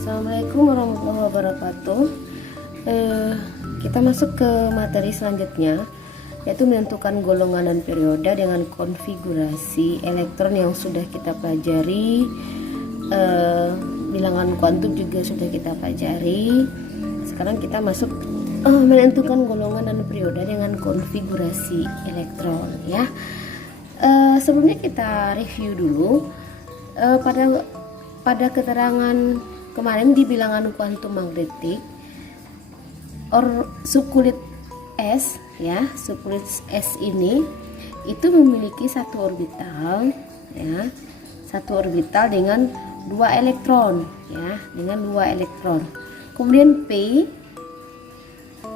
Assalamualaikum warahmatullahi wabarakatuh. Kita masuk ke materi selanjutnya, yaitu menentukan golongan dan periode dengan konfigurasi elektron yang sudah kita pelajari. Bilangan kuantum juga sudah kita pelajari. Sekarang kita masuk menentukan golongan dan periode dengan konfigurasi elektron, ya. Sebelumnya kita review dulu. Pada keterangan kemarin di bilangan kuantum magnetik, subkulit S, ya, subkulit S ini itu memiliki satu orbital, ya, satu orbital dengan dua elektron, ya, dengan dua elektron. Kemudian P,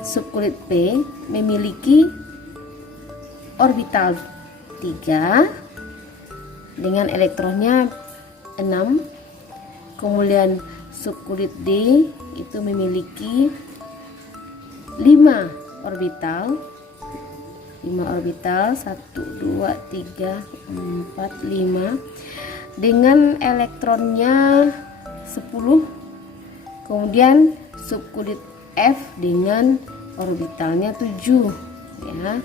subkulit P memiliki orbital 3 dengan elektronnya 6. Kemudian subkulit D itu memiliki 5 orbital 1, 2, 3, 4, 5 dengan elektronnya 10. Kemudian subkulit F dengan orbitalnya 7, ya.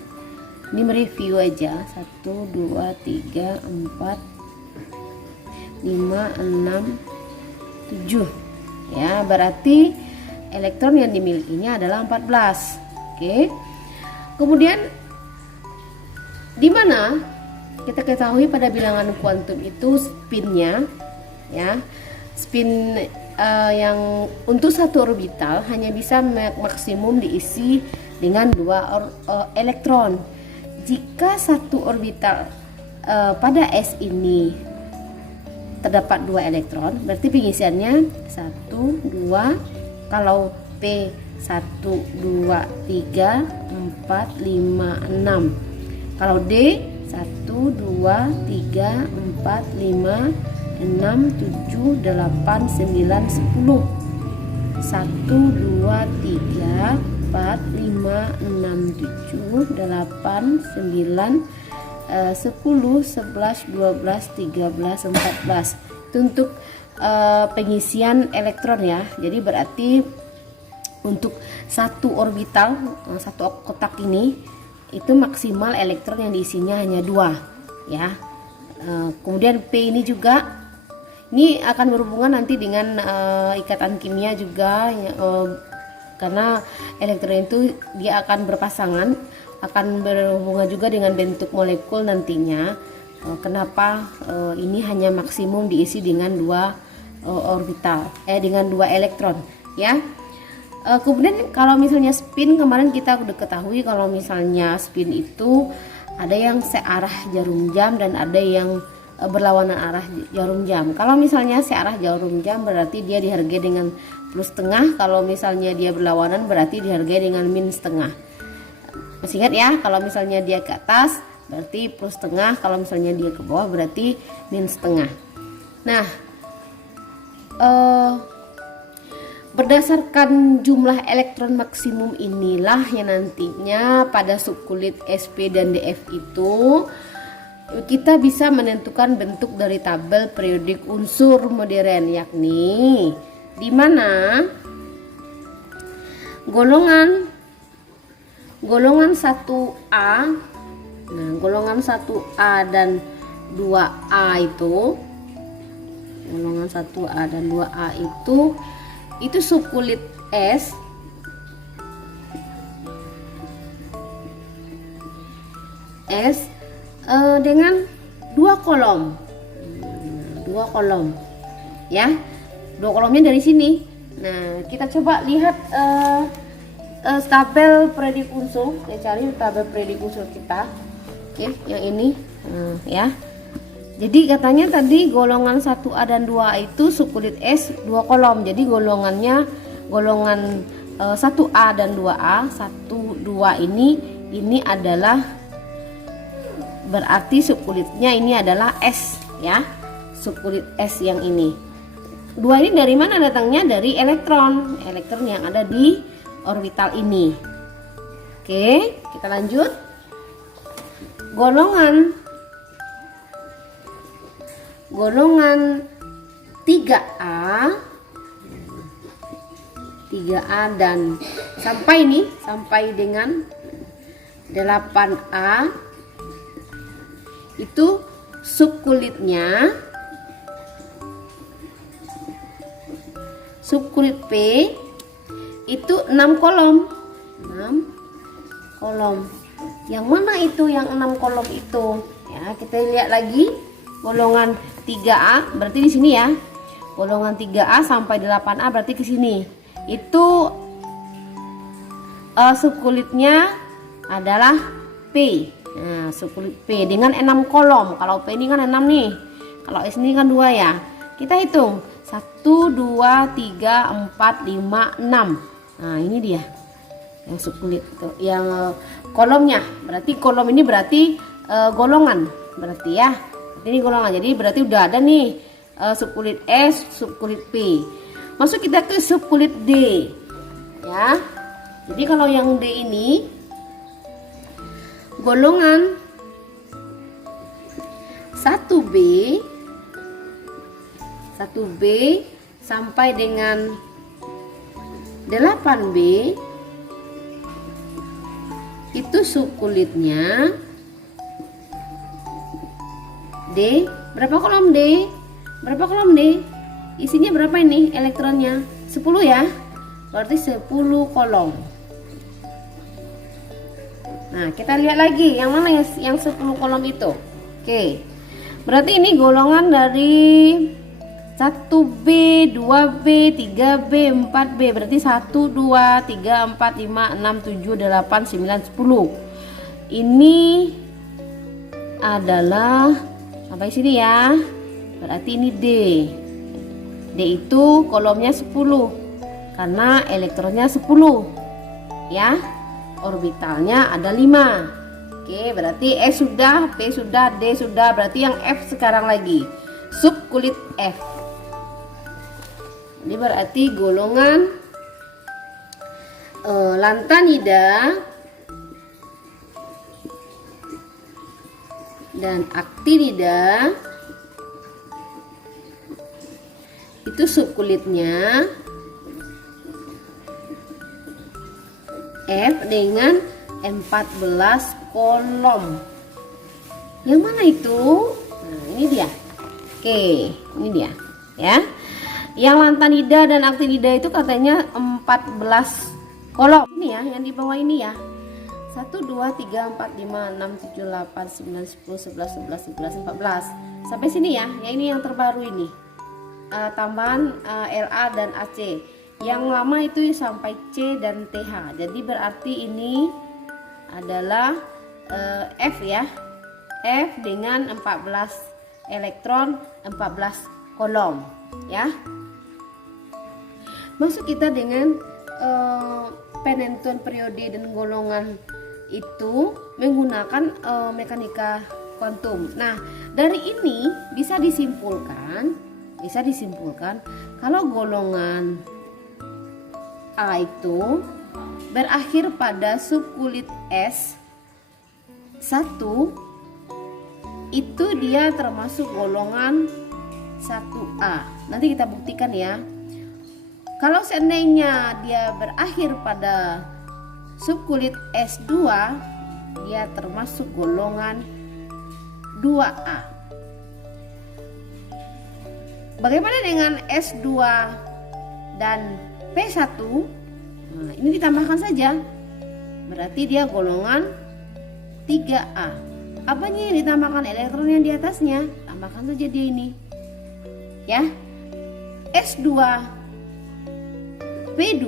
Ini mereview aja. 1, 2, 3, 4, 5, 6, 7, ya, berarti elektron yang dimilikinya adalah 14. Oke. Kemudian di mana kita ketahui pada bilangan kuantum itu spinnya, ya, spin yang untuk satu orbital hanya bisa maksimum diisi dengan 2 elektron. Jika satu orbital pada S ini terdapat 2 elektron, berarti pengisiannya 1, 2. Kalau P 1, 2, 3, 4, 5, 6. Kalau D 1, 2, 3, 4, 5, 6, 7, 8, 9, 10. 1, 2, 3, 4, 5, 6, 7, 8, 9, 10, 11, 12, 13, 14. Itu untuk pengisian elektron, ya. Jadi berarti untuk satu orbital, satu kotak ini itu maksimal elektron yang diisinya hanya 2, ya. Kemudian P ini juga ini akan berhubungan nanti dengan ikatan kimia juga, ya, karena elektron itu dia akan berpasangan, akan berhubungan juga dengan bentuk molekul nantinya. Kenapa ini hanya maksimum diisi dengan 2 orbital, dengan 2 elektron, ya. Kemudian kalau misalnya spin, kemarin kita udah ketahui kalau misalnya spin itu ada yang searah jarum jam dan ada yang berlawanan arah jarum jam. Kalau misalnya searah jarum jam berarti dia dihargai dengan plus setengah, kalau misalnya dia berlawanan berarti dihargai dengan min setengah. Masih ingat, ya, kalau misalnya dia ke atas berarti plus setengah, kalau misalnya dia ke bawah berarti min setengah. Nah, berdasarkan jumlah elektron maksimum inilah yang nantinya pada subkulit SP dan DF itu kita bisa menentukan bentuk dari tabel periodik unsur modern, yakni di mana golongan 1A, nah, golongan 1A dan 2A itu, golongan 1A dan 2A itu subkulit S dengan 2 kolom, 2 kolom, ya. 2 kolomnya dari sini. Nah, kita coba lihat tabel periodik unsur, ya, cari tabel periodik unsur kita, oke, yang ini, ya. Jadi katanya tadi golongan 1A dan 2A itu subkulit S 2 kolom. Jadi golongan 1A dan 2A, 1, 2 ini adalah berarti subkulitnya ini adalah S, ya. Subkulit S yang ini. 2 ini dari mana datangnya? Dari elektron yang ada di orbital ini. Oke, kita lanjut. Golongan 3A 3A dan sampai dengan 8A itu subkulitnya, subkulit P itu 6 kolom. 6 kolom. Yang mana itu yang 6 kolom itu? Ya, kita lihat lagi golongan 3A, berarti di sini ya. Golongan 3A sampai 8A berarti ke sini. Itu subkulitnya adalah P. Nah, subkulit P dengan 6 kolom. Kalau P ini kan 6 nih. Kalau S ini kan 2 ya. Kita hitung 1, 2, 3, 4, 5, 6. Nah, ini dia yang subkulit tuh, yang kolomnya. Berarti kolom ini berarti golongan. Berarti ya. Ini golongan. Jadi berarti udah ada nih subkulit S, subkulit P. Masuk kita ke subkulit D. Ya. Jadi kalau yang D ini golongan 1B sampai dengan 8B itu subkulitnya D. Berapa kolom D? Berapa kolom D? Isinya berapa ini elektronnya? 10 ya. Berarti 10 kolom. Nah, kita lihat lagi yang mana yang 10 kolom itu. Oke. Berarti ini golongan dari 1B, 2B, 3B, 4B. Berarti 1, 2, 3, 4, 5, 6, 7, 8, 9, 10. Ini adalah sampai sini ya. Berarti ini D. D itu kolomnya 10 karena elektronnya 10 ya. Orbitalnya ada 5. Oke, berarti S sudah, P sudah, D sudah. Berarti yang F sekarang lagi, subkulit F. Ini berarti golongan lantanida dan aktinida itu subkulitnya F dengan 14 kolom. Yang mana itu? Nah, ini dia. Oke, ini dia ya. Yang lantanida dan aktinida itu katanya 14 kolom. Ini ya, yang di bawah ini ya. 1, 2, 3, 4, 5, 6, 7, 8, 9, 10, 11, 11, 12, 14. Sampai sini ya. Yang ini yang terbaru ini. Tambahan LA dan AC. Yang lama itu sampai C dan TH. Jadi berarti ini adalah F ya. F dengan 14 elektron, 14 kolom ya. Masuk kita dengan penentuan periode dan golongan itu menggunakan mekanika kuantum. Nah, dari ini bisa disimpulkan kalau golongan A itu berakhir pada subkulit S 1, itu dia termasuk golongan 1A. Nanti kita buktikan ya. Kalau seandainya dia berakhir pada subkulit S2, dia termasuk golongan 2A. Bagaimana dengan S2 dan P1? Nah, ini ditambahkan saja. Berarti dia golongan 3A. Apanya yang ditambahkan? Elektron yang di atasnya. Tambahkan saja dia ini. Ya. S2 P2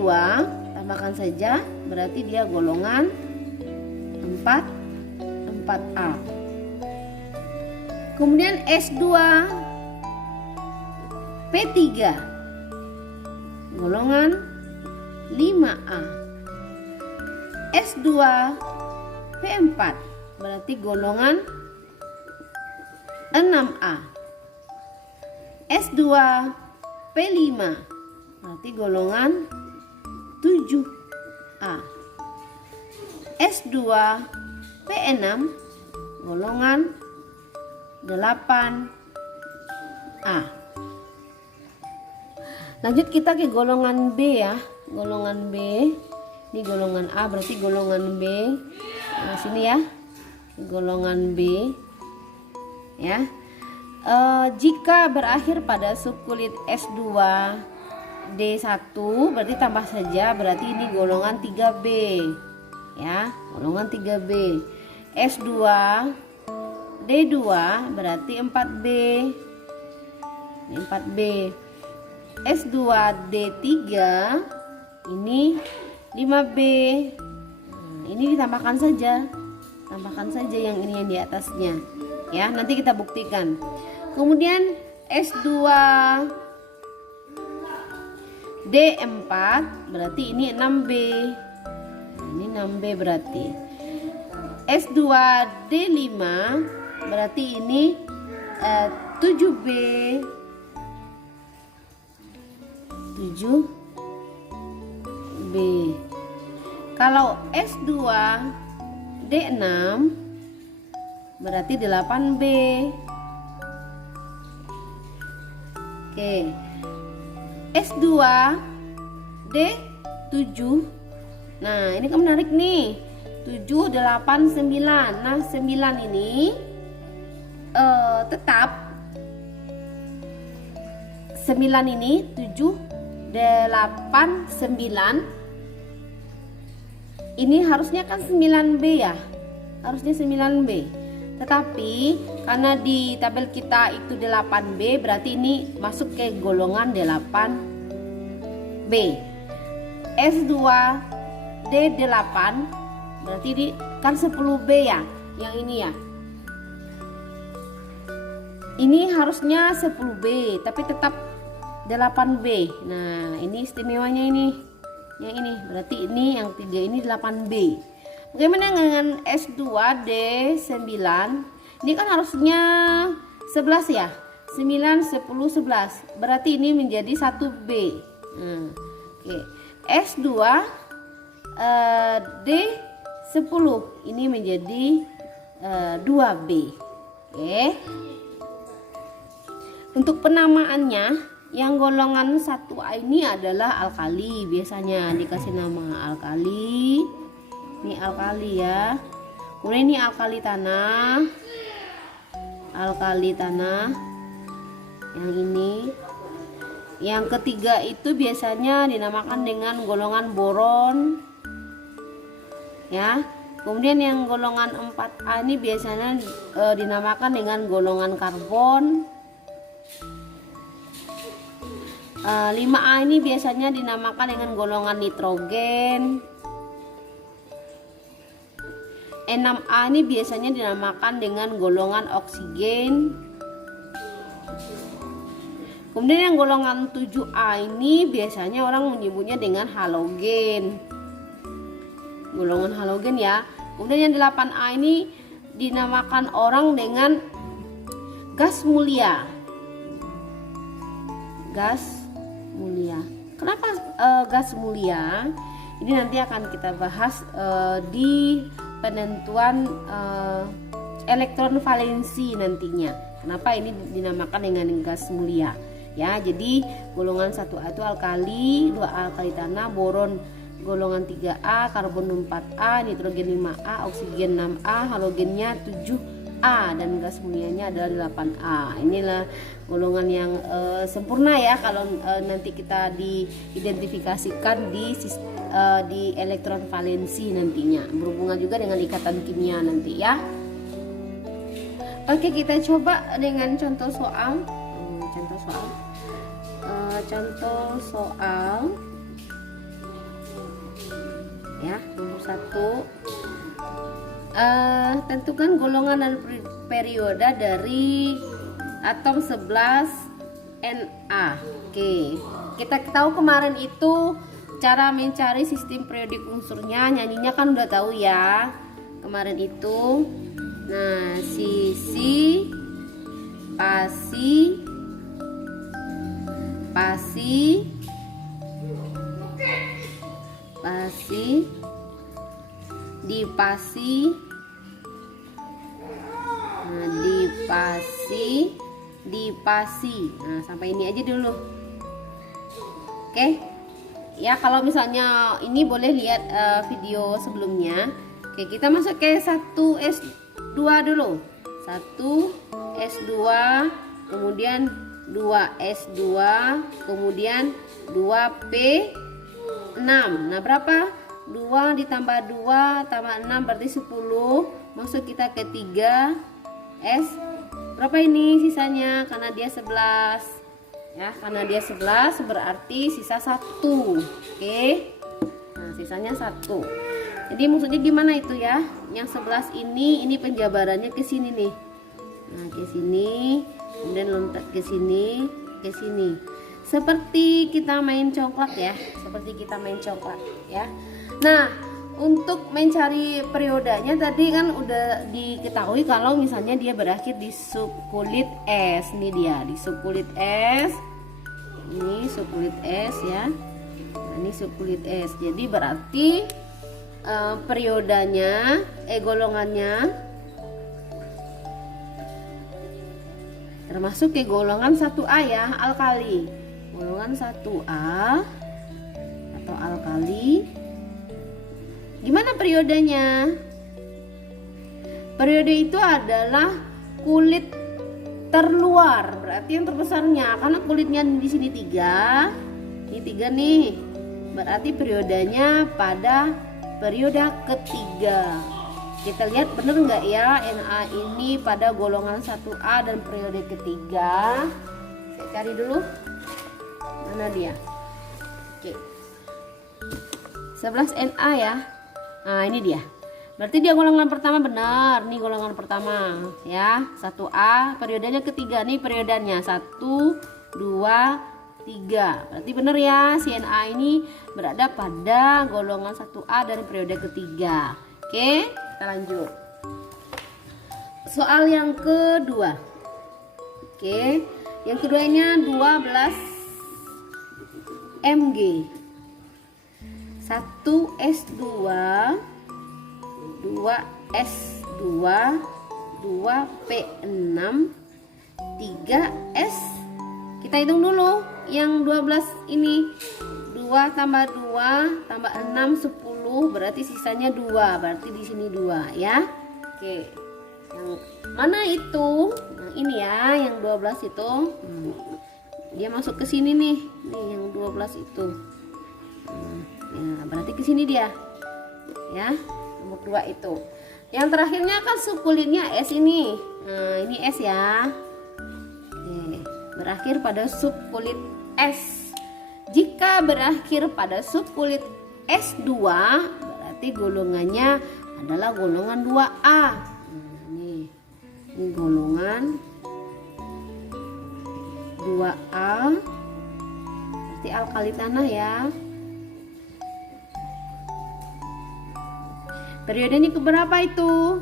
tambahkan saja, berarti dia golongan 4A. Kemudian S2 P3 golongan 5A. S2 P4 berarti golongan 6A. S2 P5 berarti golongan 7A. S2 P6 golongan 8A. Lanjut kita ke golongan B ya. golongan B, ini golongan A, berarti golongan B. Nah, sini ya, golongan B ya. Jika berakhir pada subkulit S2 D1 berarti tambah saja, berarti ini golongan 3B ya, golongan 3B. S2 D2 berarti 4B, ini 4B. S2 D3 ini 5B. Nah, ini ditambahkan saja, tambahkan saja yang ini yang di atasnya ya, nanti kita buktikan. Kemudian S2 D4 berarti ini 6B, ini 6B berarti. S2 D5 berarti ini 7B, 7B. Kalau S2 D6 berarti 8B. Oke. S2 D7. Nah, ini kan menarik nih. 7, 8, 9. Nah, 9 ini tetap 9 ini 7, 8, 9. Ini harusnya kan 9B ya. Harusnya 9B. Tetapi karena di tabel kita itu 8B, berarti ini masuk ke golongan 8B. S2 D8 berarti ini kan 10B ya, yang ini ya. Ini harusnya 10B, tapi tetap 8B. Nah, ini istimewanya ini. Yang ini, berarti ini yang 3 ini 8B. Bagaimana dengan S2 D9? Ini kan harusnya 11 ya. 9, 10, 11. Berarti ini menjadi 1B. Oke. S2 D10 ini menjadi 2B. Oke. Untuk penamaannya, yang golongan 1A ini adalah alkali. Biasanya dikasih nama alkali. Ini alkali ya. Kemudian ini alkali tanah. Alkali tanah. Yang ini. Yang ketiga itu biasanya dinamakan dengan golongan boron. Ya. Kemudian yang golongan 4A ini biasanya dinamakan dengan golongan karbon. 5A ini biasanya dinamakan dengan golongan nitrogen. 6A ini biasanya dinamakan dengan golongan oksigen. Kemudian yang golongan 7A ini biasanya orang menyebutnya dengan halogen. Golongan halogen ya. Kemudian yang 8A ini dinamakan orang dengan gas mulia. Gas mulia. Kenapa gas mulia? Ini nanti akan kita bahas di penentuan elektron valensi nantinya. Kenapa ini dinamakan dengan gas mulia? Ya, jadi golongan 1A itu alkali, 2A alkali tanah, boron golongan 3A, karbon 4A, nitrogen 5A, oksigen 6A, halogennya 7A, dan gas mulianya adalah 8A. Inilah golongan yang sempurna ya kalau nanti kita diidentifikasikan di elektron valensi nantinya, berhubungan juga dengan ikatan kimia nanti ya. Oke, kita coba dengan contoh soal. Contoh soal ya, nomor 1. Tentukan golongan dan periode dari atom 11 Na. Oke, kita tahu kemarin itu cara mencari sistem periodik unsurnya, nyanyinya kan udah tahu ya kemarin itu. Nah, sisi, pasi, dipasi, nah, dipasi. Nah, sampai ini aja dulu. Oke. Ya, kalau misalnya ini boleh lihat video sebelumnya. Oke, kita masuk ke 1S2 dulu. 1S2, kemudian 2S2, kemudian 2P6. Nah, berapa? 2 ditambah 2 tambah 6 berarti 10. Masuk kita ke 3S. Berapa ini sisanya? Karena dia 11. Ya, karena dia 11 berarti sisa 1. Oke. Nah, sisanya 1. Jadi maksudnya gimana itu ya? Yang 11 ini penjabarannya ke sini nih. Nah, ke sini, kemudian loncat ke sini, ke sini. Seperti kita main congklak ya. Seperti kita main congklak ya. Nah, untuk mencari periodenya tadi kan udah diketahui kalau misalnya dia berakhir di subkulit S. Ini dia di subkulit S. Ini subkulit S ya. Nah, ini subkulit S. Jadi berarti periodanya golongannya termasuk ke golongan 1A ya, alkali. Golongan 1A atau alkali. Gimana periodenya? Periode itu adalah kulit terluar, berarti yang terbesarnya, karena kulitnya di sini 3, ini 3 nih, berarti periodenya pada periode ketiga. Kita lihat bener nggak ya Na ini pada golongan 1A dan periode ketiga. Saya cari dulu, mana dia? Oke, 11 Na ya. Nah, ini dia. Berarti dia golongan pertama, benar. Nih golongan pertama ya. 1A, periodenya ketiga. Nih periodenya 1, 2, 3. Berarti benar ya, si Na ini berada pada golongan 1A dan periode ketiga. Oke, kita lanjut. Soal yang kedua. Oke, yang keduanya 12 mg. 1S2, 2S2, 2P6, 3S. Kita hitung dulu yang 12 ini. 2 tambah 2 tambah 6 10, berarti sisanya 2. Berarti di sini 2 ya. Oke. Yang mana itu? Yang ini ya, yang 12 itu. Dia masuk ke sini nih. Nih yang 12 itu. Ya, berarti ke sini dia. Ya, nomor 2 itu. Yang terakhirnya kan subkulitnya S ini. Nah, ini S ya. Oke, berakhir pada subkulit S. Jika berakhir pada subkulit S2, berarti golongannya adalah golongan 2A. Nah, ini golongan 2A. Berarti alkali tanah ya. Periodenya keberapa itu?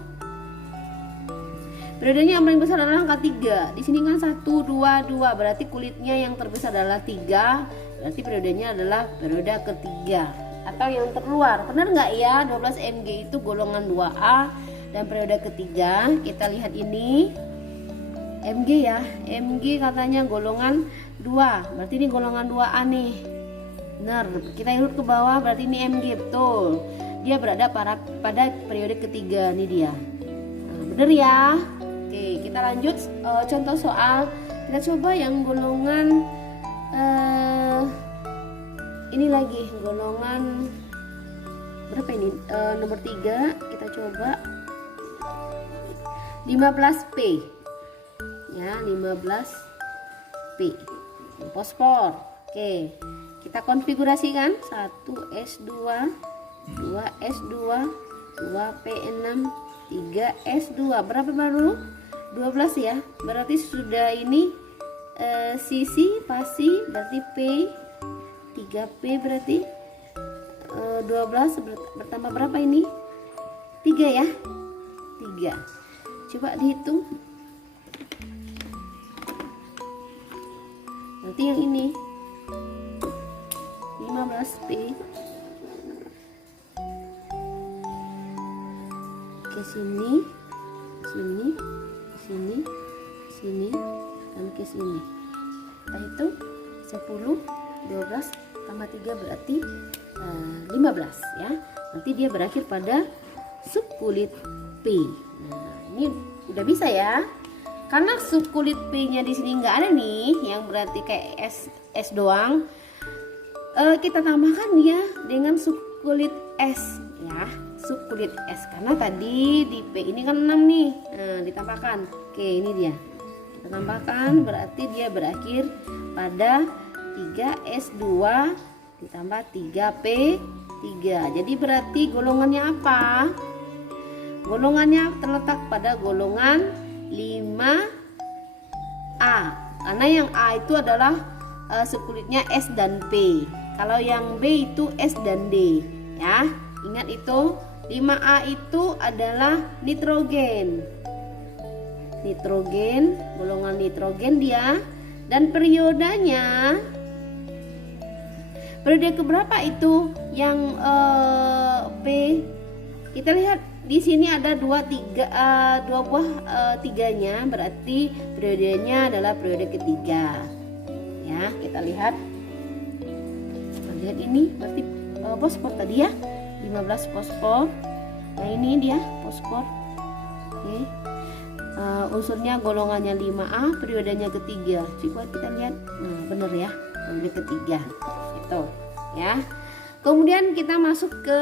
Periodenya yang paling besar adalah angka 3. Di sini kan 1, 2, 2. Berarti kulitnya yang terbesar adalah 3. Berarti periodenya adalah periode ketiga atau yang terluar. Benar nggak ya? 12 mg itu golongan 2A dan periode ketiga. Kita lihat ini mg ya. Mg katanya golongan 2. Berarti ini golongan 2A nih. Benar. Kita urut ke bawah, berarti ini mg, betul. Dia berada pada periode ketiga, nih dia. Nah, bener ya. Oke, kita lanjut contoh soal. Kita coba yang golongan ini lagi, golongan berapa ini? Nomor 3, kita coba 15P. Ya, 15P. Fosfor. Oke. Kita konfigurasikan 1S2, 2S2, 2P6, 3S2. Berapa baru? 12 ya. Berarti sudah ini sisi pasi, berarti P, 3P berarti 12 bertambah berapa ini? 3 ya. 3. Coba dihitung. Berarti yang ini 15P ke sini, sini, sini, sini, dan ke sini. Kita hitung 10, 12, tambah 3 berarti 15 ya. Nanti dia berakhir pada subkulit P. Nah, ini udah bisa ya. Karena subkulit P-nya di sini nggak ada nih, yang berarti kayak S doang. Kita tambahkan dia dengan subkulit S ya, subkulit S, karena tadi di P ini kan 6 nih. Nah, ditambahkan. Oke, ini dia. Kita tambahkan berarti dia berakhir pada 3S2 ditambah 3P3. Jadi berarti golongannya apa? Golongannya terletak pada golongan 5A. Karena yang A itu adalah subkulitnya S dan P. Kalau yang B itu S dan D ya. Ingat itu 5A itu adalah nitrogen. Nitrogen, golongan nitrogen dia, dan periodenya periode keberapa itu yang P? Kita lihat di sini ada dua buah tiganya, berarti periodenya adalah periode ketiga. Ya, kita lihat ini berarti fosfor tadi ya, 15 fosfor. Nah, ini dia fosfor. Oke. Unsurnya golongannya 5A, periodenya ketiga. Coba kita lihat. Nah, bener ya, periode ketiga. Itu ya. Kemudian kita masuk ke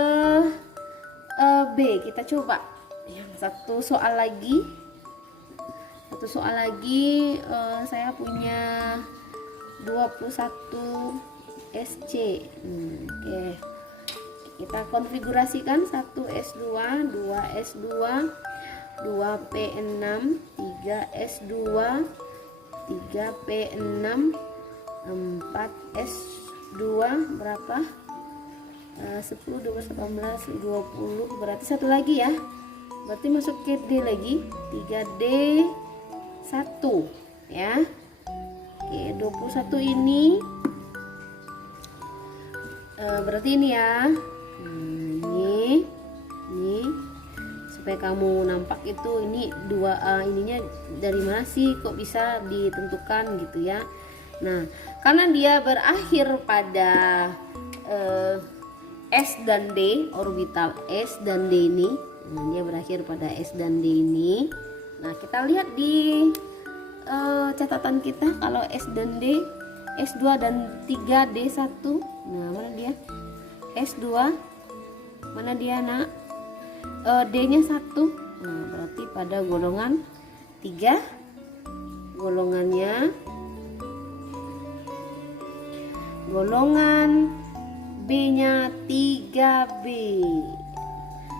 B. Kita coba yang satu soal lagi. Saya punya 21 SC. Oke. Kita konfigurasikan 1S2, 2S2, 2P6, 3S2, 3P6, 4S2 berapa? 10, 12, 18, 20, berarti satu lagi ya. Berarti masuk ke D lagi, 3D1 ya. Oke, 21 ini berarti ini ya. Ini supaya kamu nampak itu ini ininya dari mana sih kok bisa ditentukan gitu ya. Nah, karena dia berakhir pada S dan D, orbital S dan D ini. Nah, dia berakhir pada S dan D ini. Nah, kita lihat di catatan kita, kalau S dan D, S2 dan 3D1. Nah, mana dia? S2. Mana dia, Nak? D-nya 1. Nah, berarti pada golongan 3. Golongannya golongan B-nya 3B.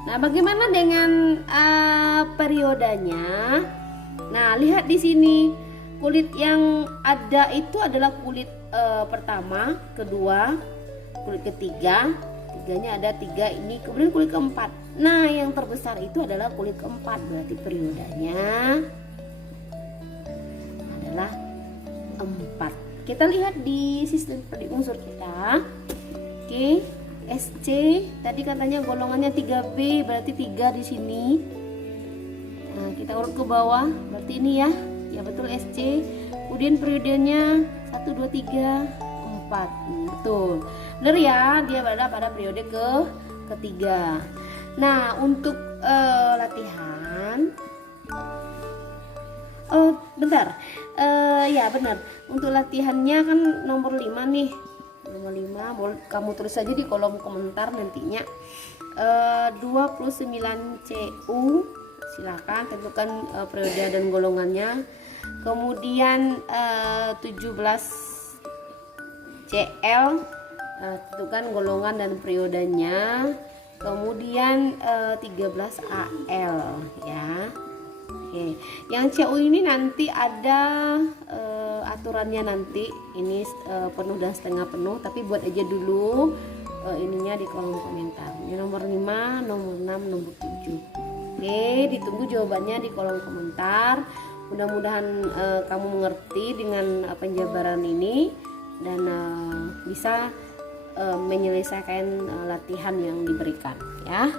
Nah, bagaimana dengan periodenya? Nah, lihat di sini. Kulit yang ada itu adalah kulit pertama, kedua, kulit ketiga. Tiganya ada 3 ini, kemudian kulit keempat. Nah, yang terbesar itu adalah kulit keempat. Berarti periodenya adalah 4. Kita lihat di sistem periode unsur kita. Oke, SC tadi katanya golongannya 3B, berarti 3 di sini. Nah, kita urut ke bawah, berarti ini ya. Ya betul, SC. Kemudian periodenya 1, 2, 3, 4. Betul. Benar ya, dia berada pada periode ketiga. Nah, untuk latihan bentar. Ya benar. Untuk latihannya kan nomor 5 nih. Nomor 5 kamu tulis saja di kolom komentar nantinya. 29 CU, silakan tentukan periode dan golongannya. Kemudian 17 CL, tentukan golongan dan periodenya. Kemudian 13 AL ya. Oke, yang CU ini nanti ada aturannya nanti. Ini penuh dan setengah penuh, tapi buat aja dulu ininya di kolom komentar. Ini nomor 5, nomor 6, nomor 7. Oke, ditunggu jawabannya di kolom komentar. Mudah-mudahan kamu mengerti dengan penjabaran ini dan bisa menyelesaikan latihan yang diberikan ya.